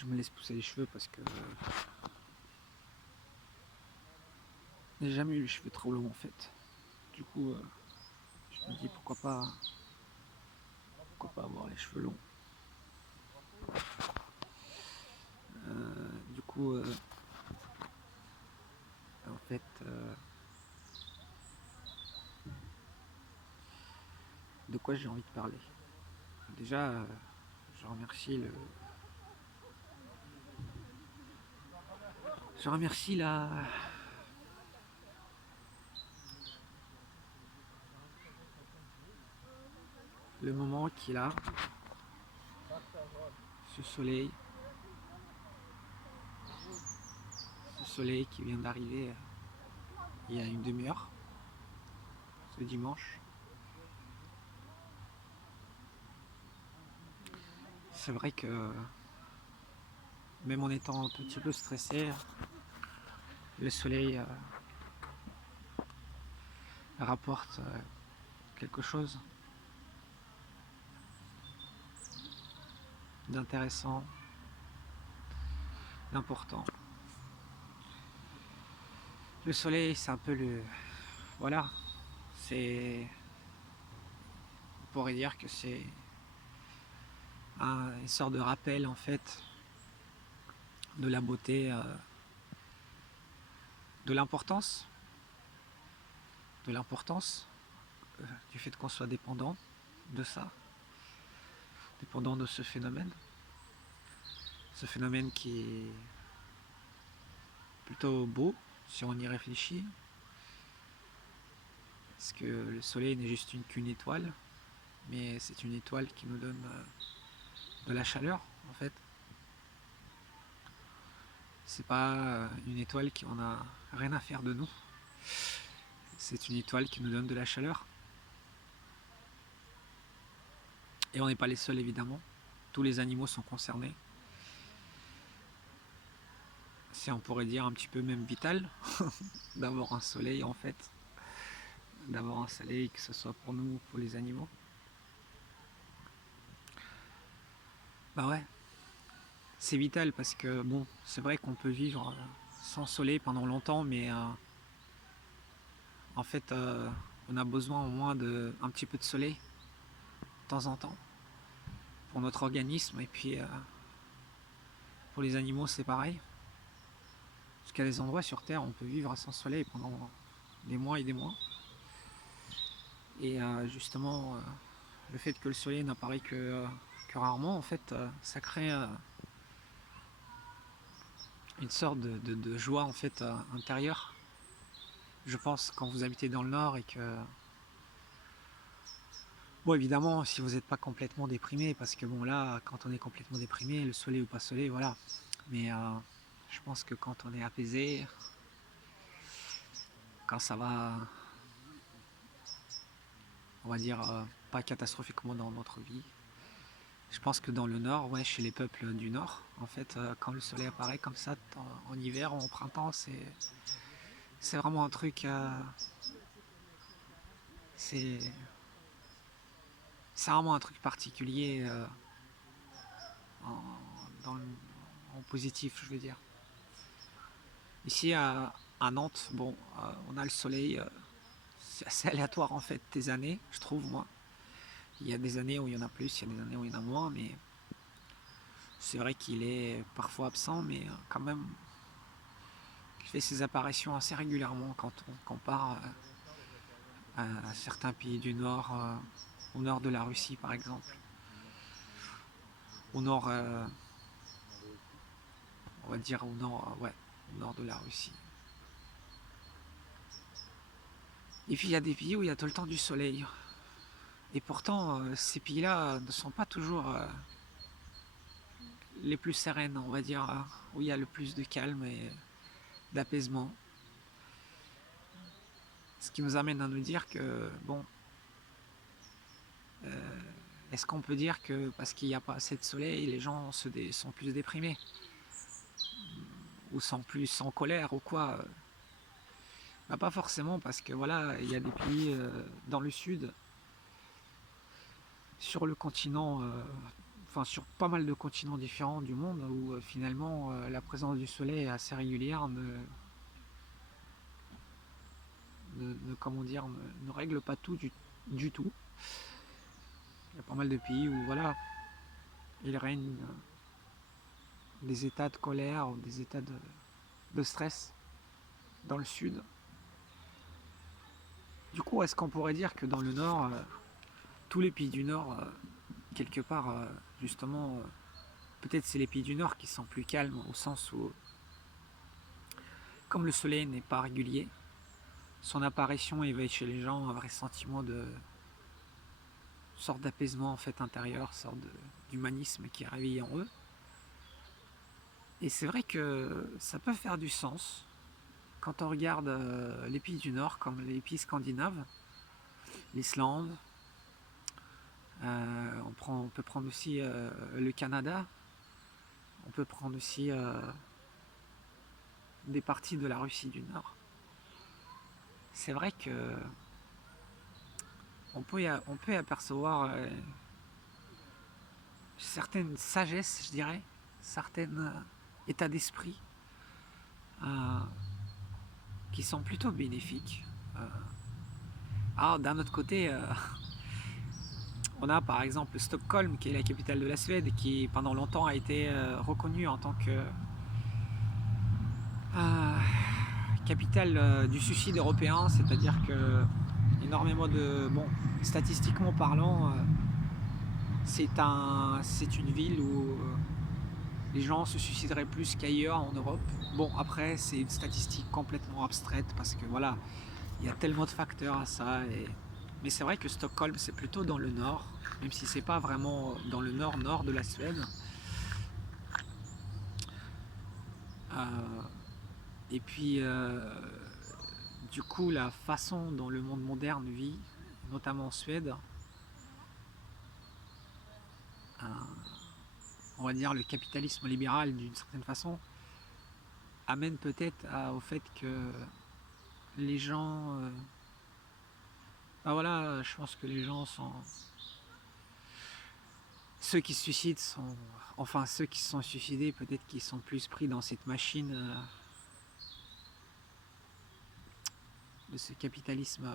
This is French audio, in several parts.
je me laisse pousser les cheveux parce que j'ai jamais eu les cheveux trop longs en fait. Du coup, je me dis pourquoi pas avoir les cheveux longs. Du coup, en fait, de quoi j'ai envie de parler? Déjà, je remercie le, je remercie le moment qu'il a, ce soleil, qui vient d'arriver il y a une demi-heure, ce dimanche. C'est vrai que même en étant un petit peu stressé, le soleil rapporte quelque chose d'intéressant, d'important. Le soleil, c'est un peu le... Voilà, c'est... On pourrait dire que c'est une sorte de rappel en fait de la beauté, de l'importance, du fait qu'on soit dépendant de ça, dépendant de ce phénomène qui est plutôt beau si on y réfléchit, parce que le soleil n'est juste qu'une étoile, mais c'est une étoile qui nous donne de la chaleur en fait. C'est pas une étoile qui en a rien à faire de nous, c'est une étoile qui nous donne de la chaleur. Et on n'est pas les seuls évidemment, tous les animaux sont concernés. C'est, on pourrait dire, un petit peu même vital d'avoir un soleil en fait, d'avoir un soleil, que ce soit pour nous ou pour les animaux. Bah ouais, c'est vital parce que bon, c'est vrai qu'on peut vivre sans soleil pendant longtemps, mais en fait, on a besoin au moins de un petit peu de soleil de temps en temps pour notre organisme, et puis pour les animaux c'est pareil. Parce qu'il y a des endroits sur Terre où on peut vivre sans soleil pendant des mois et des mois. Et justement, le fait que le soleil n'apparaît que rarement, en fait, ça crée une sorte de joie en fait intérieure. Je pense quand vous habitez dans le nord et que... Bon, évidemment, si vous n'êtes pas complètement déprimé, parce que bon là, quand on est complètement déprimé, le soleil ou pas soleil, voilà. Mais je pense que quand on est apaisé, quand ça va, on va dire, pas catastrophiquement dans notre vie, je pense que dans le nord, ouais, chez les peuples du nord, en fait, quand le soleil apparaît comme ça, en hiver ou en printemps, c'est vraiment un truc, c'est vraiment un truc particulier en, en positif, je veux dire. Ici à Nantes, bon, on a le soleil, c'est assez aléatoire en fait des années, je trouve moi. Il y a des années où il y en a plus, il y a des années où il y en a moins, mais c'est vrai qu'il est parfois absent, mais quand même, il fait ses apparitions assez régulièrement quand on compare à certains pays du nord, au nord de la Russie par exemple, au nord, on va dire au nord, ouais, au nord de la Russie. Et puis il y a des pays où il y a tout le temps du soleil. Et pourtant, ces pays-là ne sont pas toujours les plus sereines, on va dire, où il y a le plus de calme et d'apaisement. Ce qui nous amène à nous dire que, bon, est-ce qu'on peut dire que parce qu'il n'y a pas assez de soleil, les gens sont plus déprimés? Ou sont plus en colère ou quoi? Bah, pas forcément, parce que voilà, il y a des pays dans le sud, sur le continent enfin sur pas mal de continents différents du monde où finalement la présence du soleil est assez régulière, comment dire, ne règle pas tout du tout. Il y a pas mal de pays où voilà, il règne des états de colère ou des états de stress dans le sud. Du coup, est-ce qu'on pourrait dire que dans le nord, tous les pays du nord, quelque part, justement, peut-être c'est les pays du nord qui sont plus calmes au sens où, comme le soleil n'est pas régulier, son apparition éveille chez les gens un vrai sentiment de sorte d'apaisement en fait intérieur, sorte d'humanisme qui est réveillé en eux. Et c'est vrai que ça peut faire du sens quand on regarde les pays du Nord, comme les pays scandinaves, l'Islande, on peut prendre aussi le Canada, on peut prendre aussi des parties de la Russie du Nord. C'est vrai que on peut apercevoir certaines sagesses, je dirais, certains états d'esprit qui sont plutôt bénéfiques. Alors d'un autre côté, on a par exemple Stockholm, qui est la capitale de la Suède, qui pendant longtemps a été reconnue en tant que capitale du suicide européen, c'est-à-dire que énormément de... Bon, statistiquement parlant, c'est une ville où les gens se suicideraient plus qu'ailleurs en Europe. Bon, après, c'est une statistique complètement abstraite parce que voilà, il y a tellement de facteurs à ça. Mais c'est vrai que Stockholm, c'est plutôt dans le nord, même si c'est pas vraiment dans le nord de la Suède. Et puis, du coup, la façon dont le monde moderne vit, notamment en Suède, on va dire le capitalisme libéral d'une certaine façon, amène peut-être au fait que les gens... ben voilà, je pense que les gens sont... Ceux qui se suicident sont... Enfin, ceux qui se sont suicidés, peut-être qu'ils sont plus pris dans cette machine de ce capitalisme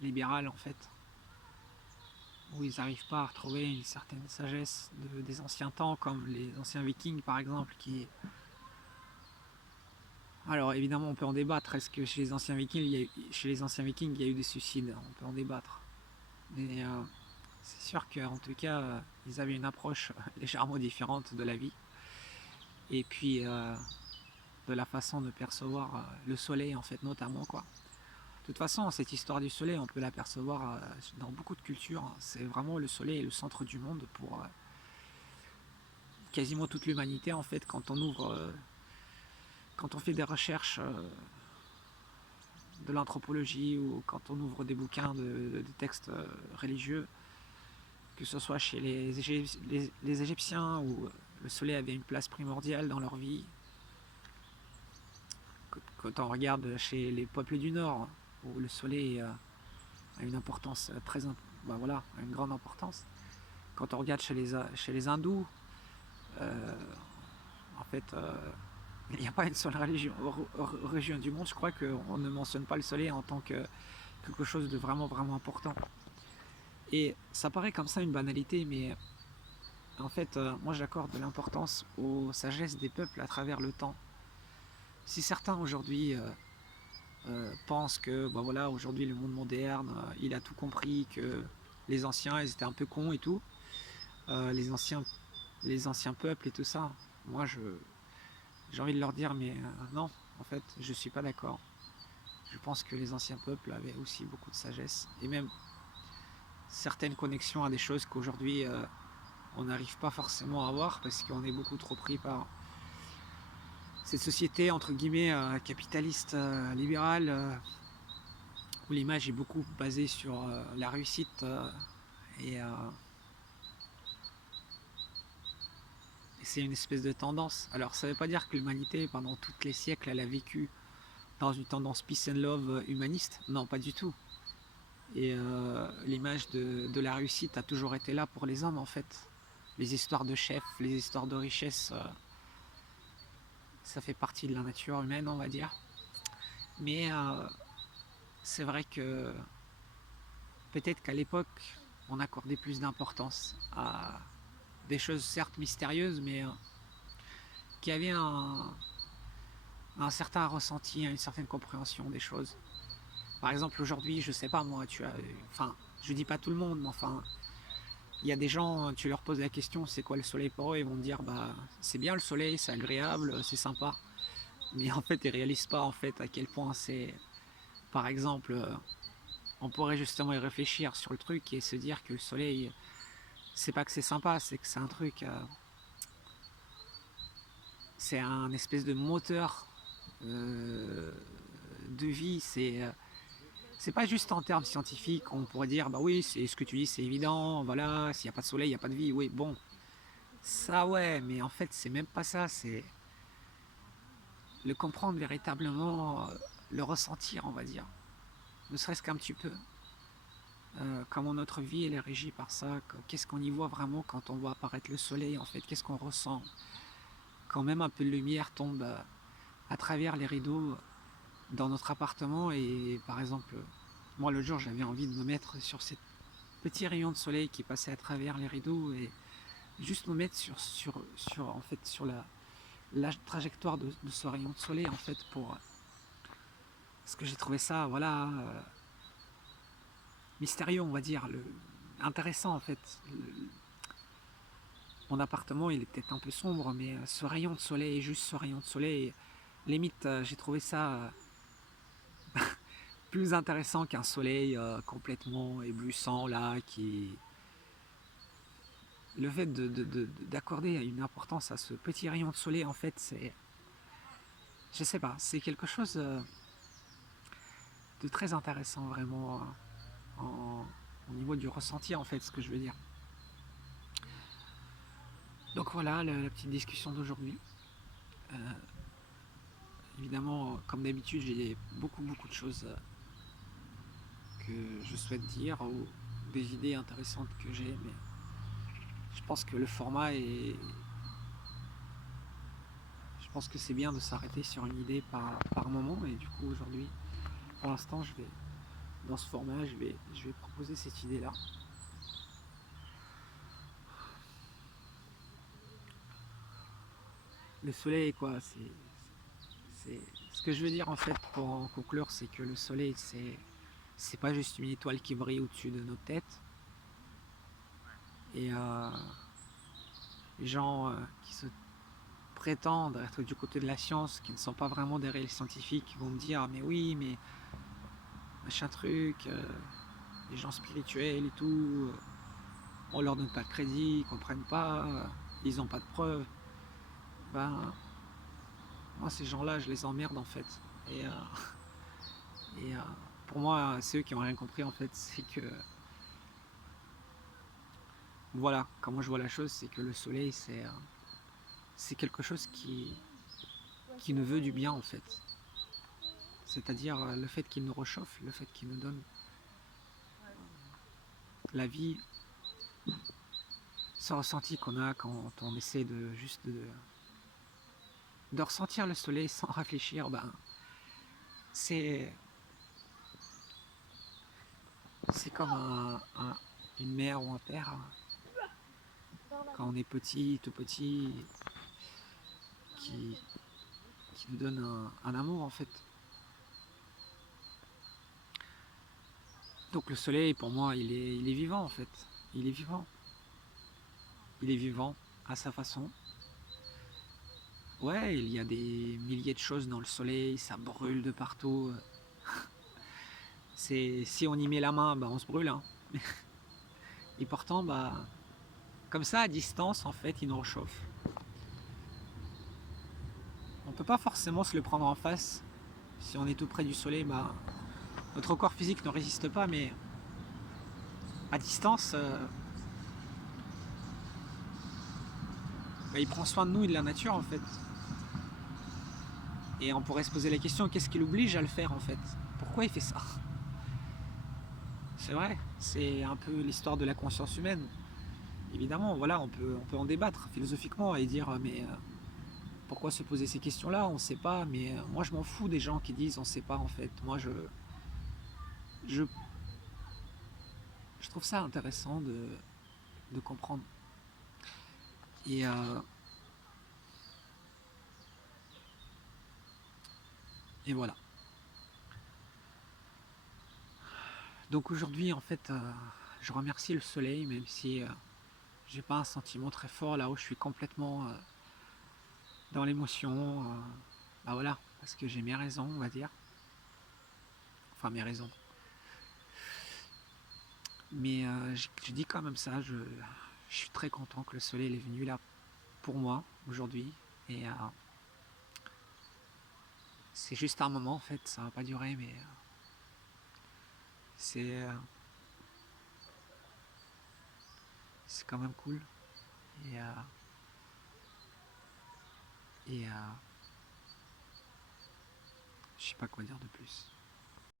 libéral, en fait, où ils n'arrivent pas à retrouver une certaine sagesse des anciens temps, comme les anciens vikings, par exemple, qui... Alors, évidemment, on peut en débattre. Est-ce que chez les anciens vikings, il y a eu des suicides? On peut en débattre. Mais c'est sûr qu'en tout cas, ils avaient une approche légèrement différente de la vie. Et puis, de la façon de percevoir le soleil, en fait, notamment, quoi. De toute façon, cette histoire du soleil, on peut l'apercevoir dans beaucoup de cultures. C'est vraiment le soleil est le centre du monde pour quasiment toute l'humanité, en fait, quand on fait des recherches de l'anthropologie ou quand on ouvre des bouquins de textes religieux, que ce soit chez les Égyptiens où le soleil avait une place primordiale dans leur vie, quand on regarde chez les peuples du Nord où le soleil a une importance ben voilà, a une grande importance. Quand on regarde chez les hindous, en fait, il n'y a pas une seule région du monde, je crois qu'on ne mentionne pas le soleil en tant que quelque chose de vraiment vraiment important. Et ça paraît comme ça une banalité, mais en fait, moi j'accorde de l'importance aux sagesses des peuples à travers le temps. Si certains aujourd'hui pensent que ben voilà, aujourd'hui le monde moderne, il a tout compris, que les anciens ils étaient un peu cons et tout, les anciens peuples et tout ça, moi j'ai envie de leur dire mais non, en fait je suis pas d'accord. Je pense que les anciens peuples avaient aussi beaucoup de sagesse et même certaines connexions à des choses qu'aujourd'hui on n'arrive pas forcément à avoir parce qu'on est beaucoup trop pris par cette société entre guillemets capitaliste libérale où l'image est beaucoup basée sur la réussite et c'est une espèce de tendance. Alors ça ne veut pas dire que l'humanité pendant tous les siècles elle a vécu dans une tendance peace and love humaniste, non pas du tout. Et l'image de la réussite a toujours été là pour les hommes en fait. les histoires de chefs, les histoires de richesse, ça fait partie de la nature humaine, on va dire. Mais c'est vrai que peut-être qu'à l'époque, on accordait plus d'importance à des choses certes mystérieuses, mais qui avaient un certain ressenti, une certaine compréhension des choses. Par exemple, aujourd'hui, je sais pas moi, enfin, je dis pas tout le monde, mais enfin, il y a des gens, tu leur poses la question, c'est quoi le soleil pour eux, ils vont te dire, bah, c'est bien le soleil, c'est agréable, c'est sympa. Mais en fait, ils réalisent pas en fait à quel point c'est, par exemple, on pourrait justement y réfléchir sur le truc et se dire que le soleil, c'est pas que c'est sympa, c'est que c'est un truc, c'est un espèce de moteur de vie. C'est pas juste en termes scientifiques, on pourrait dire, bah oui, c'est ce que tu dis, c'est évident, voilà, s'il n'y a pas de soleil, il n'y a pas de vie, oui, bon, ça ouais, mais en fait, c'est même pas ça, c'est le comprendre véritablement, le ressentir, on va dire, ne serait-ce qu'un petit peu. Comment notre vie elle est régie par ça, qu'est-ce qu'on y voit vraiment quand on voit apparaître le soleil, en fait, qu'est-ce qu'on ressent quand même un peu de lumière tombe à travers les rideaux dans notre appartement. Et par exemple, moi le jour j'avais envie de me mettre sur ces petits rayons de soleil qui passaient à travers les rideaux et juste me mettre en fait, sur la trajectoire de ce rayon de soleil, en fait, pour parce que j'ai trouvé ça, voilà, mystérieux, on va dire, intéressant en fait. Mon appartement il est peut-être un peu sombre, mais ce rayon de soleil, juste ce rayon de soleil, limite j'ai trouvé ça plus intéressant qu'un soleil complètement éblouissant là, qui le fait d'accorder une importance à ce petit rayon de soleil, en fait, c'est, je sais pas, c'est quelque chose de très intéressant vraiment, au niveau du ressenti, en fait, ce que je veux dire. Donc voilà la petite discussion d'aujourd'hui. Évidemment, comme d'habitude, j'ai beaucoup de choses que je souhaite dire, ou des idées intéressantes que j'ai, mais je pense que le format est, je pense que c'est bien de s'arrêter sur une idée par moment. Et du coup aujourd'hui, pour l'instant, dans ce format, je vais proposer cette idée là. Le soleil, quoi, c'est ce que je veux dire, en fait, pour en conclure, c'est que le soleil, c'est pas juste une étoile qui brille au-dessus de nos têtes. Et les gens qui se prétendent être du côté de la science, qui ne sont pas vraiment des réels scientifiques, vont me dire, mais oui, mais machin truc, les gens spirituels et tout, on leur donne pas de crédit, ils comprennent pas, ils ont pas de preuves. Ben, moi, ces gens-là, je les emmerde, en fait. Et, et pour moi, c'est eux qui ont rien compris, en fait. C'est que, voilà, comment je vois la chose, c'est que le soleil, c'est quelque chose qui nous veut du bien, en fait. C'est-à-dire le fait qu'il nous réchauffe, le fait qu'il nous donne la vie, ce ressenti qu'on a quand on essaie de juste de ressentir le soleil sans réfléchir, ben, c'est c'est comme une mère ou un père, quand on est petit, tout petit, qui, qui nous donne un amour, en fait. Donc le soleil, pour moi, il est vivant, en fait. Il est vivant. Il est vivant à sa façon. Ouais, il y a des milliers de choses dans le soleil, ça brûle de partout. Si on y met la main, bah on se brûle, hein. Et pourtant, bah, comme ça, à distance, en fait, il nous réchauffe. On peut pas forcément se le prendre en face. Si on est tout près du soleil, bah, notre corps physique ne résiste pas, mais à distance, bah, il prend soin de nous et de la nature, en fait. Et on pourrait se poser la question, qu'est-ce qui l'oblige à le faire, en fait? Pourquoi il fait ça? C'est vrai, c'est un peu l'histoire de la conscience humaine. évidemment, voilà, on peut en débattre philosophiquement et dire mais pourquoi se poser ces questions-là? On ne sait pas, mais moi je m'en fous des gens qui disent on ne sait pas en fait. Moi je, je trouve ça intéressant de comprendre. Et, et voilà. Donc aujourd'hui, en fait, je remercie le soleil, même si j'ai pas un sentiment très fort là où je suis complètement dans l'émotion. Bah voilà, parce que j'ai mes raisons, on va dire. Enfin, mes raisons. Mais je dis quand même ça, je suis très content que le soleil est venu là pour moi aujourd'hui. Et c'est juste un moment en fait, ça va pas durer, mais c'est euh, c'est quand même cool. Et, et je sais pas quoi dire de plus.